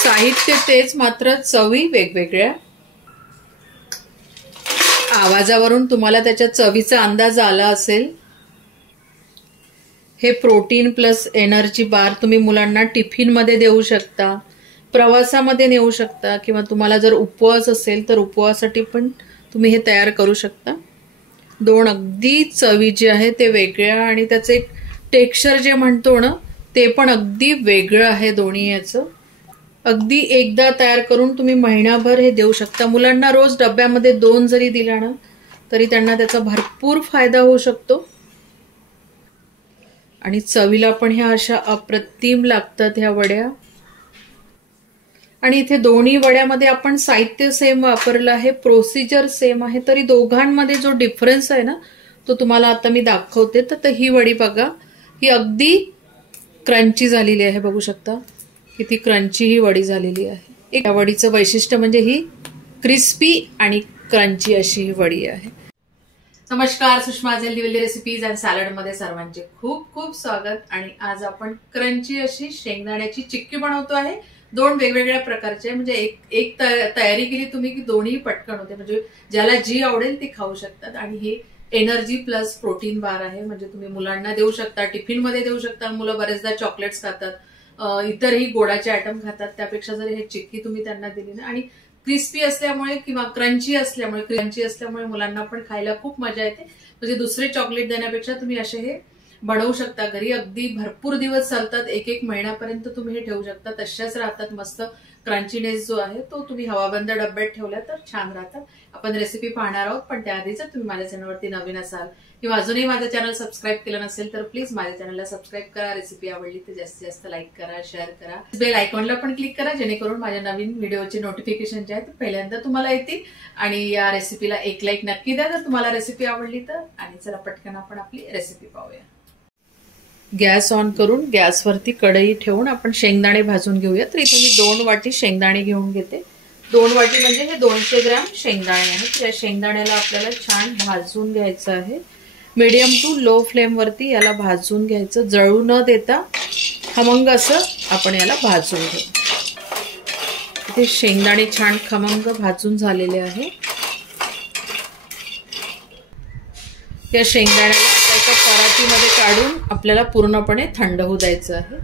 साहित्य तेच, मात्र चवी वेगवेगळ्या। आवाजावरून तुम्हाला त्याच्या चवीचा अंदाज आला असेल। हे प्रोटीन प्लस एनर्जी बार तुम्ही मुलांना टिफिन मध्ये देऊ शकता, प्रवासामध्ये नेऊ शकता, किंवा तुम्हाला जर उपवास असेल तर उपवासासाठी पण तुम्ही हे तयार करू शकता। दोन अगदी चवी जे आहे ते वेगळ्या आणि त्याचे एक टेक्स्चर जे म्हणतो ना ते पण अगदी वेगळं आहे दोन्ही याचं। अगदी एकदा तयार करून तुम्ही महिनाभर हे देऊ शकता मुलांना। रोज डब्यामध्ये 2 जरी दिला ना तरी त्यांना त्याचा भरपूर फायदा होऊ शकतो। आणि चवीला पण ह्या अशा अप्रतिम लागतात ह्या वड्या। आणि इथे दोन्ही वड्यामध्ये आपण साहित्य सेम वापरलं आहे, प्रोसिजर सेम आहे, तरी दोघांमध्ये जो डिफरन्स आहे ना तो तुम्हाला आता मी दाखवते। तर ही वडी बघा, ही अगदी क्रंची झालेली आहे, बघू शकता किती क्रंची ही वडी झालेली आहे। या वडीचं वैशिष्ट्य म्हणजे ही क्रिस्पी आणि क्रंची अशी ही वडी आहे। नमस्कार, Sushma healthy recipes and salad मध्ये सर्वांचे खूप खूप स्वागत। आणि आज आपण क्रंची अशी शेंगदाण्याची चिक्की बनवतो आहे। 2 वेगवेगळ्या प्रकारचे, म्हणजे एक तयारी केली तुम्ही की दोन्ही पटकन होते, म्हणजे ज्याला जी आवडेल ती खाऊ शकतात। आणि हे एनर्जी प्लस प्रोटीन बार आहे, म्हणजे तुम्ही मुलांना देऊ शकता, टिफिन मध्ये देऊ शकता। मुलं बरेचदा चॉकलेट्स खातात, इतरही गोडाचे आयटम खातात, त्यापेक्षा जर हे चिक्की तुम्ही त्यांना दिली ना, आणि क्रिस्पी असल्यामुळे किंवा क्रंची असल्यामुळे मुलांना पण खायला खूप मजा येते। म्हणजे दुसरे चॉकलेट देण्यापेक्षा तुम्ही असे हे बनवू शकता घरी, अगदी भरपूर दिवस चालतात, एक महिन्यापर्यंत तुम्ही हे ठेवू शकता, तशाच राहतात। मस्त क्रंचीनेस जो आहे तो तुम्ही हवाबंद डब्यात ठेवला तर छान राहतात। आपण रेसिपी पाहणार आहोत, पण त्याआधी जर तुम्ही माझ्या चॅनलवरती नवीन असाल किंवा अजूनही माझं चॅनल सबस्क्राईब केलं नसेल तर प्लीज माझ्या चॅनलला सबस्क्राईब करा। रेसिपी आवडली तर जास्तीत जास्त लाईक करा, शेअर करा, बेल आयकॉनला पण क्लिक करा, जेणेकरून माझ्या नवीन व्हिडिओचे नोटिफिकेशन जे आहेत ते पहिल्यांदा तुम्हाला येतील। आणि या रेसिपीला एक लाईक नक्की द्या जर तुम्हाला रेसिपी आवडली तर। आणि चला पटकन आपण आपली रेसिपी पाहूया। गॅस ऑन करून गॅसवरती कढई ठेवून आपण शेंगदाणे भाजून घेऊया। तर इथे मी 2 वाटी शेंगदाणे घेऊन घेते। 2 वाटी म्हणजे हे 200 ग्रॅम शेंगदाणे आहेत। या शेंगदाण्याला आपल्याला छान भाजून घ्यायचं आहे, मीडियम टू लो फ्लेम वरती याला भाजून घ्यायचं, जळू न देता खमंग असं आपण याला भाजून घेऊ। इथे शेंगदाणे छान खमंग भाजून झालेले आहे। या शेंगदाण्याला एका परातीमध्ये काढून आपल्याला पूर्णपणे थंड होऊ द्यायचं आहे।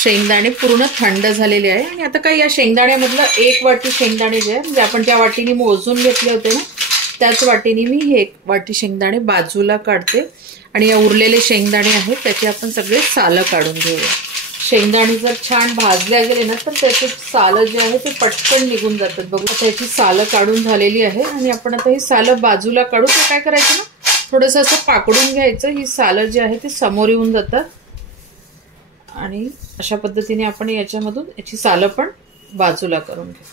शेंगदाणे पूर्ण थंड झालेले आहे। आणि आता काय, या शेंगदाण्यामधलं 1 वाटी शेंगदाणे जे आहे, म्हणजे आपण त्या वाटीने मोजून घेतले होते ना त्याच वाटीने मी हे 1 वाटी शेंगदाणे बाजूला काढते। आणि या उरलेले शेंगदाणे आहेत त्याचे आपण सगळे सालं काढून घेऊया। शेंगदाणे जर छान भाजले गेले ना तर त्याचे सालं जे आहे ते पटकन निघून जातात। बघू, त्याची सालं काढून झालेली आहे। आणि आपण आता ही सालं बाजूला काढू, तर काय करायचं ना, थोडंसं असं पाकडून घ्यायचं, ही सालं जी आहे ते समोर येऊन जातात। आणि अशा पद्धतीने आपण याच्यामधून याची सालं पण बाजूला करून घेऊ।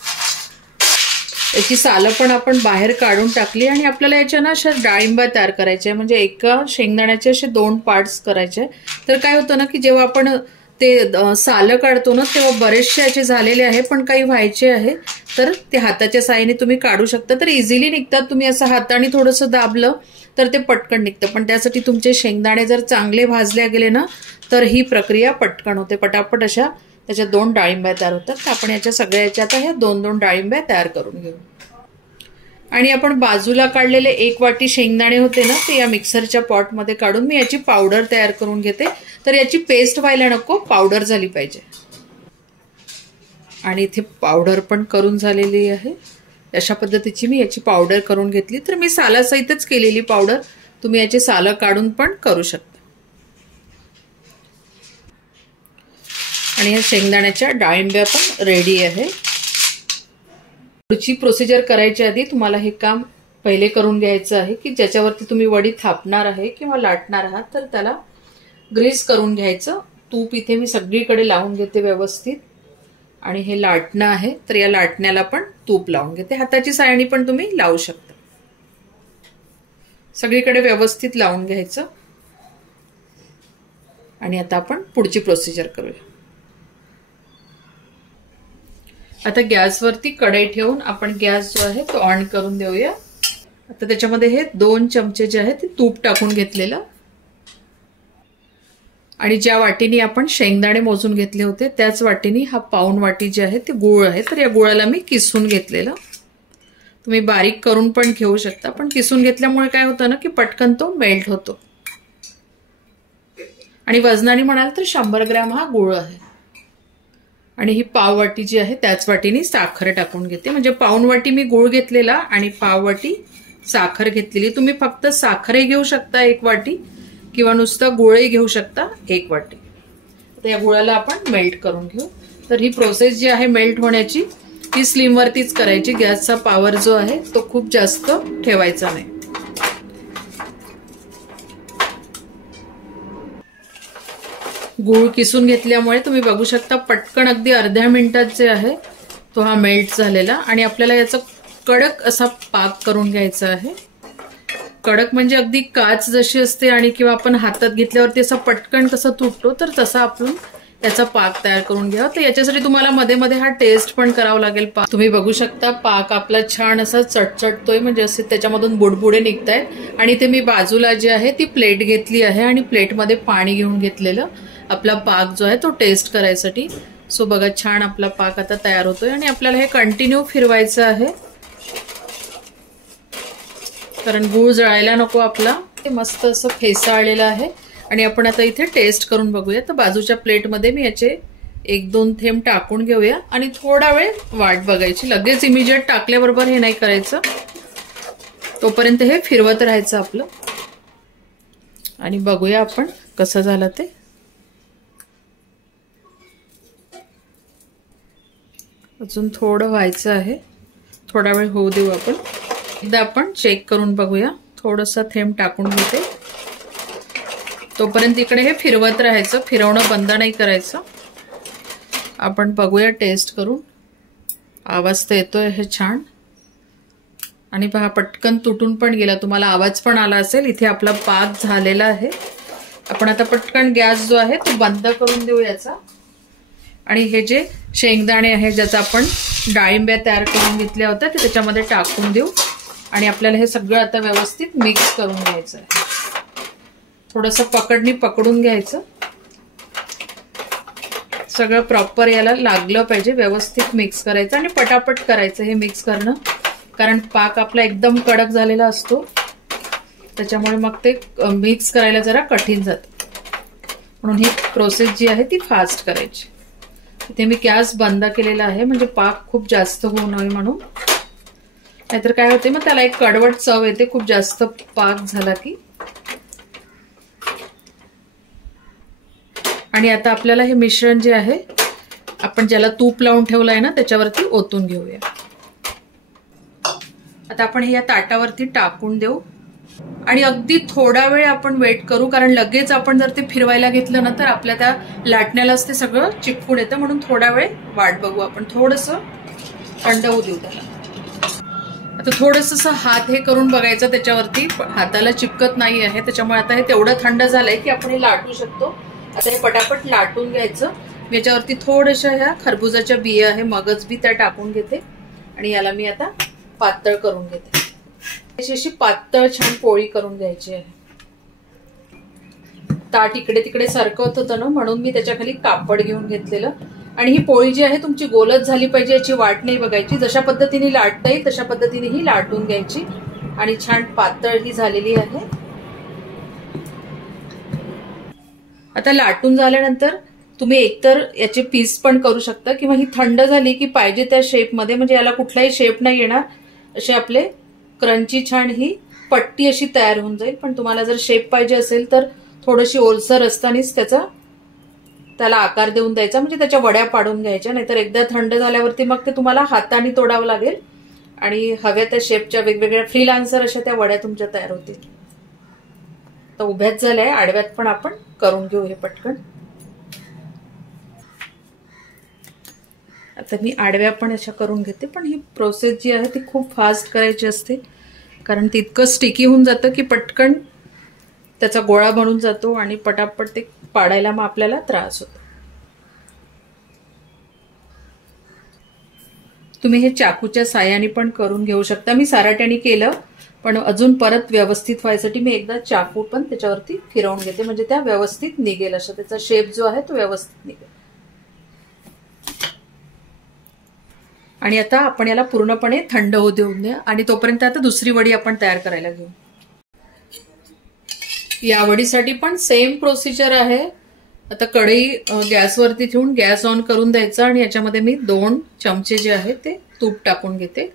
याची सालं पण आपण बाहेर काढून टाकली। आणि आपल्याला याच्या ना अशा डाळिंबा तयार करायच्या, म्हणजे एका शेंगदाण्याचे असे 2 पार्ट्स करायचे। तर काय होतं ना की जेव्हा आपण ते सालं काढतो ना तेव्हा बरेचसे याचे झालेले आहे, पण काही व्हायचे आहे तर ते हाताच्या साहाय्याने तुम्ही काढू शकता, तर इझिली निघतात। तुम्ही असं हाताने थोडंसं दाबलं तर ते पटकन निघतं। पण त्यासाठी तुमचे शेंगदाणे जर चांगले भाजले गेले ना तर ही प्रक्रिया पटकन होते, पटापट अशा त्याच्या 2 डाळिंब्या तयार होतात। तर आपण याच्या सगळ्याच्या आता ह्या 2-2 डाळिंब्या तयार करून घेऊ। आणि आपण बाजूला काढलेले 1 वाटी शेंगदाणे होते ना ते या मिक्सरच्या पॉटमध्ये काढून मी याची पावडर तयार करून घेते। तर याची पेस्ट व्हायला नको, पावडर झाली पाहिजे। आणि इथे पावडर पण करून झालेली आहे। अशा पद्धतीची मी याची पावडर करून घेतली। तर मी सालासहितच केलेली पावडर, तुम्ही याची सालं काढून पण करू शकता। आणि या शेंगदाण्याच्या डाळिंब्या पण रेडी आहे। पुढची प्रोसिजर करायच्या आधी तुम्हाला हे काम पहिले करून घ्यायचं आहे की ज्याच्यावरती तुम्ही वडी थापणार आहे किंवा लाटणार आहात तर त्याला ग्रीस करून घ्यायचं। तूप इथे मी सगळीकडे लावून घेते व्यवस्थित। आणि हे लाटणं आहे तर या लाटण्याला पण तूप लावून घेते, हाताची साहाय्याने पण तुम्ही लावू शकता। सगळीकडे व्यवस्थित लावून घ्यायचं। आणि आता आपण पुढची प्रोसिजर करूया। आता गॅसवरती कढई ठेवून आपण गॅस जो आहे तो ऑन करून देऊया। आता त्याच्यामध्ये हे 2 चमचे जे आहे ते तूप टाकून घेतलेलं। आणि ज्या वाटीने आपण शेंगदाणे मोजून घेतले होते त्याच वाटीने हा पाऊण वाटी जी आहे ती गूळ आहे. तर या गुळाला मी किसून घेतलेलं. तुम्ही बारीक करून पण घेऊ शकता, पण किसून घेतल्यामुळे काय होतं ना की पटकन तो मेल्ट होतो. आणि वजनाने म्हणाल तर 100 ग्रॅम हा गूळ आहे. आणि ही पाव वाटी जी आहे त्याच वाटीने साखर टाकून घेते. म्हणजे पाऊण वाटी मी गूळ घेतलेला आणि पाव वाटी साखर घेतलेली. तुम्ही फक्त साखरही घेऊ शकता 1 वाटी किंवा नुसतं गुळही घेऊ शकता 1 वाटी. आता या गुळाला आपण मेल्ट करून घेऊ. तर ही प्रोसेस जी आहे मेल्ट होण्याची ती स्लिम वरतीच करायची. गॅसचा पॉवर जो आहे तो खूप जास्त ठेवायचा नाही. गूळ किसून घेतल्यामुळे तुम्ही बघू शकता पटकन अगदी अर्ध्या मिनिटात जे आहे तो हा मेल्ट झालेला. आणि आपल्याला याचा कडक असा पाक करून घ्यायचा आहे. कडक म्हणजे अगदी काच जशी असते आणि किंवा आपण हातात घेतल्यावरती असा पटकन कसा तुटतो तर तसा आपण याचा पाक तयार करून घ्या. तर याच्यासाठी तुम्हाला मध्ये मध्ये हा टेस्ट पण करावा लागेल. पाक तुम्ही बघू शकता पाक आपला छान असा चटचटतोय, म्हणजे असे त्याच्यामधून बुडबुडे निघतायत. आणि ते मी बाजूला जी आहे ती प्लेट घेतली आहे आणि प्लेटमध्ये पाणी घेऊन घेतलेलं आपला पाक जो आहे तो टेस्ट करायसाठी. सो बघा छान आपला पाक आता तयार होतोय. आणि आपल्याला हे कंटिन्यू फिरवायचं आहे कारण गूळ जळायला नको आपला. हे मस्त असं फेसाळलेलं आहे. आणि आपण आता इथे टेस्ट करून बघूया. तर बाजूच्या प्लेटमध्ये मी याचे 1-2 थेंब टाकून घेऊया आणि थोडा वेळ वाट बघायची. लगेच इमिजिएट टाकल्याबरोबर हे नाही करायचं, तोपर्यंत हे फिरवत राहायचं आपलं. आणि बघूया आपण कसं झालं ते. अजून थोडं व्हायचं आहे, थोडा वेळ होऊ देऊ आपण. एकदा आपण चेक करून बघूया. थोडंसं थेंब टाकून घेते, तोपर्यंत इकडे हे फिरवत राहायचं, फिरवणं बंद नाही करायचं. आपण बघूया टेस्ट करून. आवाज तर येतोय हे छान. आणि पहा पटकन तुटून पण गेला, तुम्हाला आवाज पण आला असेल. इथे आपला पाक झालेला आहे. आपण आता पटकन गॅस जो आहे तो बंद करून देऊ याचा. आणि हे जे शेंगदाणे आहे ज्याचा आपण डाळिंब्या तयार करून घेतल्या होत्या ते त्याच्यामध्ये टाकून देऊ. आणि आपल्याला हे सगळं आता व्यवस्थित मिक्स करून घ्यायचं आहे. थोडंसं पकडणी पकडून घ्यायचं, सगळं प्रॉपर याला लागलं पाहिजे. व्यवस्थित मिक्स करायचं आणि पटापट करायचं हे मिक्स करणं, कारण पाक आपला एकदम कडक झालेला असतो त्याच्यामुळे मग ते मिक्स करायला जरा कठीण जातं. म्हणून ही प्रोसेस जी आहे ती फास्ट करायची. इथे मी गॅस बंद केलेला आहे म्हणजे पाक खूप जास्त होऊ नये म्हणून. नाहीतर काय होते मग त्याला एक कडवट चव येते खूप जास्त पाक झाला की. आणि आता आपल्याला हे मिश्रण जे आहे आपण ज्याला तूप लावून ठेवलं आहे ना त्याच्यावरती ओतून घेऊया. आता आपण हे या ताटावरती टाकून देऊ आणि अगदी थोडा वेळ आपण वेट करू, कारण लगेच आपण जर ते फिरवायला घेतलं ना तर आपल्या त्या लाटण्यालाच ते सगळं चिपकून येतं. म्हणून थोडा वेळ वाट बघू आपण. थोडंसं थंड होऊ देऊ त्याला. आता थोडंसं हात हे करून बघायचं त्याच्यावरती, हाताला चिपकत नाही आहे त्याच्यामुळे आता हे तेवढं थंड झालंय की आपण हे लाटू शकतो. आता हे पटापट लाटून घ्यायचं. मी याच्यावरती थोड्याशा ह्या खरबुजाच्या बिया आहे मगज बी त्या टाकून घेते आणि याला मी आता पातळ करून घेते. अशी पातळ छान पोळी करून घ्यायची आहे. ताट इकडे तिकडे सरकवत होतं ना म्हणून मी त्याच्या खाली कापड घेऊन घेतलेलं. आणि ही पोळी जी आहे तुमची गोलच झाली पाहिजे याची वाट नाही बघायची. जशा पद्धतीने लाटता येईल तशा पद्धतीने ही लाटून घ्यायची. आणि छान पातळ ही झालेली आहे. आता लाटून झाल्यानंतर तुम्ही एकतर याचे पीस पण करू शकता किंवा ही थंड झाली की पाहिजे त्या शेपमध्ये, म्हणजे याला कुठलाही शेप नाही येणार, असे आपले क्रंची छान ही पट्टी अशी तयार होऊन जाईल. पण तुम्हाला जर शेप पाहिजे असेल तर थोडीशी ओलसर असतानाच त्याला आकार देऊन द्यायचा, म्हणजे त्याच्या वड्या पाडून घ्यायच्या. नाहीतर एकदा थंड झाल्यावरती मग ते तुम्हाला हाताने तोडावं लागेल आणि हव्या त्या शेपच्या वेगवेगळ्या फ्रीलान्सर अशा त्या वड्या तुमच्या तयार होतील. तर उभ्याच झाल्या, आडव्यात पण आपण करून घेऊ हे पटकन. आता मी आडव्या पण अशा करून घेते, पण ही प्रोसेस जी आहे ती खूप फास्ट करायची असते कारण ती इतकं स्टिकी होऊन जातं की पटकन त्याचा गोळा बनून जातो आणि पटापट ते पाडायला मग आपल्याला त्रास होतो. तुम्ही हे चाकूच्या साह्याने पण करून घेऊ शकता. मी साराट्याने केलं पण अजून परत व्यवस्थित व्हायसाठी मी एकदा चाकू पण त्याच्यावरती फिरवून घेते, म्हणजे त्या व्यवस्थित निघेल, असा त्याचा शेप जो आहे तो व्यवस्थित निघेल. आणि आता आपण याला पूर्णपणे थंड होऊ देऊन द्या. आणि तोपर्यंत आता दुसरी वडी आपण तयार करायला घेऊ. या वडीसाठी पण सेम प्रोसिजर आहे. आता कढई गॅसवरती ठेवून गॅस ऑन करून द्यायचा आणि याच्यामध्ये मी 2 चमचे जे आहे ते तूप टाकून घेते.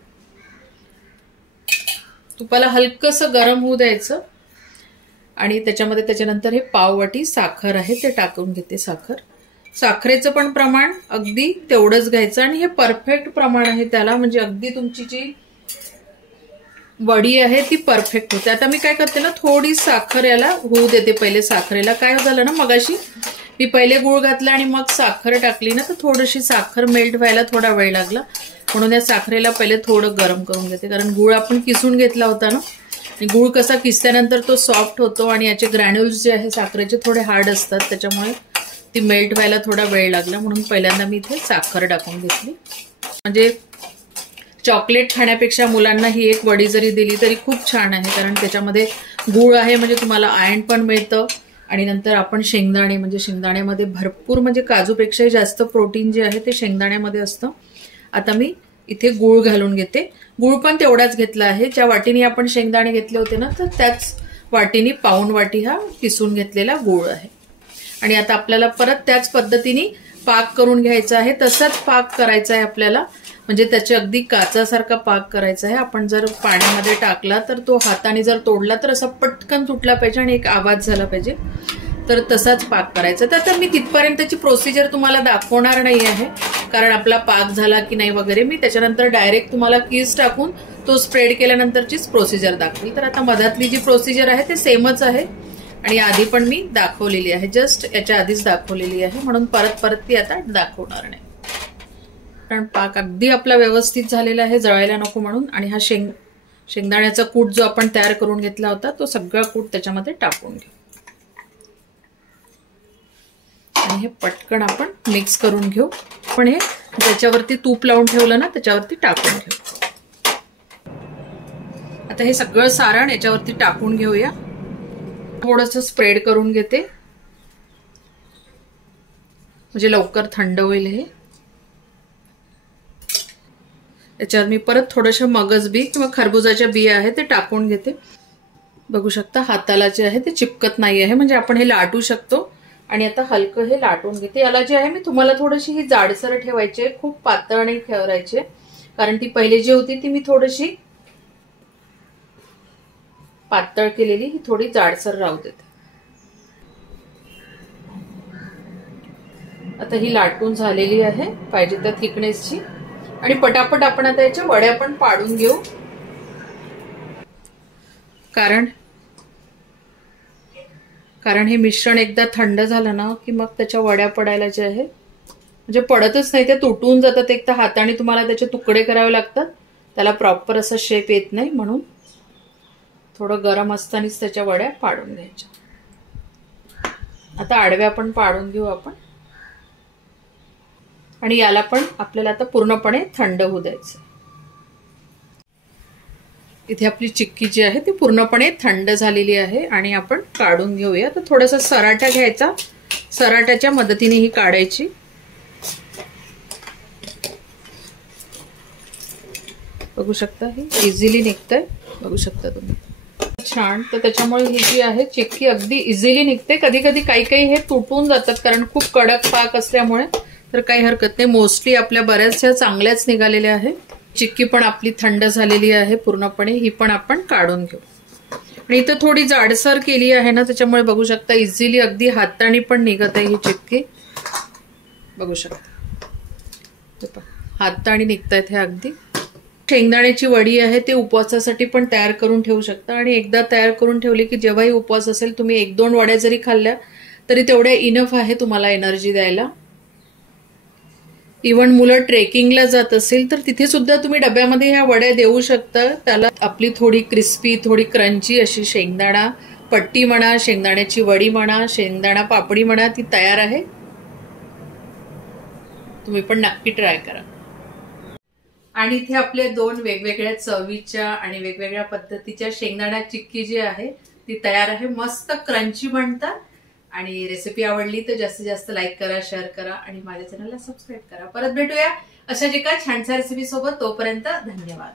तुपाला हलकंसं गरम होऊ द्यायचं आणि त्याच्यामध्ये त्याच्यानंतर हे पाववाटी साखर आहे ते टाकून घेते. साखरेचं पण प्रमाण अगदी तेवढंच घ्यायचं आणि हे परफेक्ट प्रमाण आहे त्याला, म्हणजे अगदी तुमची जी वडी आहे ती परफेक्ट होते. आता मी काय करते ना, थोडी साखर याला होऊ देते पहिले. साखरेला काय झालं ना, मगाशी मी पहिले गूळ घातला आणि मग साखर टाकली ना, तर थोडीशी साखर मेल्ट व्हायला थोडा वेळ लागला, म्हणून या साखरेला पहिले थोडं गरम करून घेते. कारण गूळ आपण किसून घेतला होता ना, आणि गूळ कसा किसल्यानंतर तो सॉफ्ट होतो आणि याचे ग्रॅन्युल्स जे आहे साखरेचे थोडे हार्ड असतात, त्याच्यामुळे ती मेल्ट व्हायला थोडा वेळ लागला, म्हणून पहिल्यांदा मी इथे साखर टाकून घेतली. म्हणजे चॉकलेट खाण्यापेक्षा मुलांना ही एक वडी जरी दिली तरी खूप छान आहे, कारण त्याच्यामध्ये गूळ आहे, म्हणजे तुम्हाला आयर्न पण मिळतं. आणि नंतर आपण शेंगदाणे, म्हणजे शेंगदाण्यामध्ये भरपूर, म्हणजे काजूपेक्षाही जास्त प्रोटीन जे आहे ते शेंगदाण्यामध्ये असतं. आता मी इथे गूळ घालून घेते. गूळ पण तेवढाच घेतला आहे. ज्या वाटीने आपण शेंगदाणे घेतले होते ना, तर त्याच वाटीने पाऊण वाटी हा किसून घेतलेला गूळ आहे. आणि आता आपल्याला परत त्याच पद्धतीने पाक करून घ्यायचा आहे. तसाच पाक करायचा आहे आपल्याला, म्हणजे त्याचे अगदी काचासारखा पाक करायचा आहे. आपण जर पाण्यामध्ये टाकला तर तो हाताने जर तोडला तर असा पटकन तुटला पाहिजे आणि एक आवाज झाला पाहिजे, तर तसाच पाक करायचा. तर आता मी तिथपर्यंतची प्रोसिजर तुम्हाला दाखवणार नाही आहे, कारण आपला पाक झाला की नाही वगैरे मी त्याच्यानंतर डायरेक्ट तुम्हाला कीस टाकून तो स्प्रेड केल्यानंतरचीच प्रोसिजर दाखवेल. तर आता मधातली जी प्रोसिजर आहे ते सेमच आहे आणि आधी पण मी दाखवलेली आहे, जस्ट याच्या आधीच दाखवलेली आहे, म्हणून परत ती आता दाखवणार नाही. कारण पाक अगदी आपला व्यवस्थित झालेला आहे, जळायला नको म्हणून. आणि हा शेंगदाण्याचा कूट जो आपण तयार करून घेतला होता तो सगळा कूट त्याच्यामध्ये टाकून घेऊ आणि हे पटकन आपण मिक्स करून घेऊ. पण हे ज्याच्यावरती तूप लावून ठेवलं ना त्याच्यावरती टाकून घेऊ. आता हे सगळं सारण याच्यावरती टाकून घेऊया. थोडंसं स्प्रेड करून घेते, म्हणजे लवकर थंड होईल हे. याच्यावर मी परत थोडंसं मगज बी किंवा खरबुजाच्या बिया आहे ते टाकून घेते. बघू शकता हाताला जे आहे ते चिपकत नाही आहे, म्हणजे आपण हे लाटू शकतो. आणि आता हलकं हे लाटून घेते. याला जे आहे मी तुम्हाला थोडीशी ही जाडसर ठेवायची, खूप पातळ नाही ठेवायची, कारण ती पहिले जी होती ती मी थोडीशी पातळ केलेली, ही थोडी जाडसर राहू देते. आता ही लाटून झालेली आहे पाहिजे त्या थिकनेसची. आणि पटापट आपण आता याच्या वड्या पण पाडून घेऊ, कारण हे मिश्रण एकदा थंड झालं ना की मग त्याच्या वड्या पडायला जे आहे, म्हणजे पडतच नाही, ते तुटून जातात. एक तर हाताने तुम्हाला त्याचे तुकडे करावे लागतात, त्याला प्रॉपर असा शेप येत नाही, म्हणून थोडं गरम असतानाच त्याच्या वड्या पाडून घ्यायच्या. आता आडव्या पण पाडून घेऊ आपण. आणि याला पण आपल्याला आता पूर्णपणे थंड होऊ द्यायचं. इथे आपली चिक्की जी आहे ती पूर्णपणे थंड झालेली आहे आणि आपण काढून घेऊया. तर थोडासा सराटा घ्यायचा, सराट्याच्या मदतीने ही काढायची. बघू शकता ही इझिली निघतंय, बघू शकता तुम्ही, छान. तर त्याच्यामुळे ही जी आहे चिक्की अगदी इझिली निघते. कधी कधी काही हे तुटून जातात, कारण खूप कडक पाक असल्यामुळे, तर काही हरकत नाही. मोस्टली आपल्या बऱ्याचशा चांगल्याच निघालेल्या आहे. चिक्की पण आपली थंड झालेली आहे पूर्णपणे, ही पण आपण काढून घेऊ. आणि इथं थोडी जाडसर केली आहे ना, त्याच्यामुळे बघू शकता इझिली अगदी हाताने पण निघत आहे ही चिक्की. बघू शकता हाताने निघतायत हे अगदी. शेंगदाण्याची वडी आहे ते उपवासासाठी पण तयार करून ठेवू शकता. आणि एकदा तयार करून ठेवली की जेव्हाही उपवास असेल तुम्ही 1-2 वड्या जरी खाल्ल्या तरी तेवढ्या इनफ आहे तुम्हाला एनर्जी द्यायला. इव्हन मुलं ट्रेकिंगला जात असेल तर तिथे सुद्धा तुम्ही डब्यामध्ये ह्या वड्या देऊ शकता. त्याला आपली थोडी क्रिस्पी, थोडी क्रंची अशी शेंगदाणा पट्टी म्हणा, शेंगदाण्याची वडी म्हणा, शेंगदाणा पापडी म्हणा, ती तयार आहे. तुम्ही पण नक्की ट्राय करा. आणि इथे आपले 2 वेगवेगळ्या चवीच्या आणि वेगवेगळ्या पद्धतीच्या शेंगदाणा चिक्की जी आहे ती तयार आहे. मस्त क्रंची बनतात. आणि रेसिपी आवडली तर जास्तीत जास्त लाईक करा, शेअर करा आणि माझ्या चॅनलला सबस्क्राईब करा. परत भेटूया अशाच एका छानशा रेसिपी सोबत. तोपर्यंत धन्यवाद.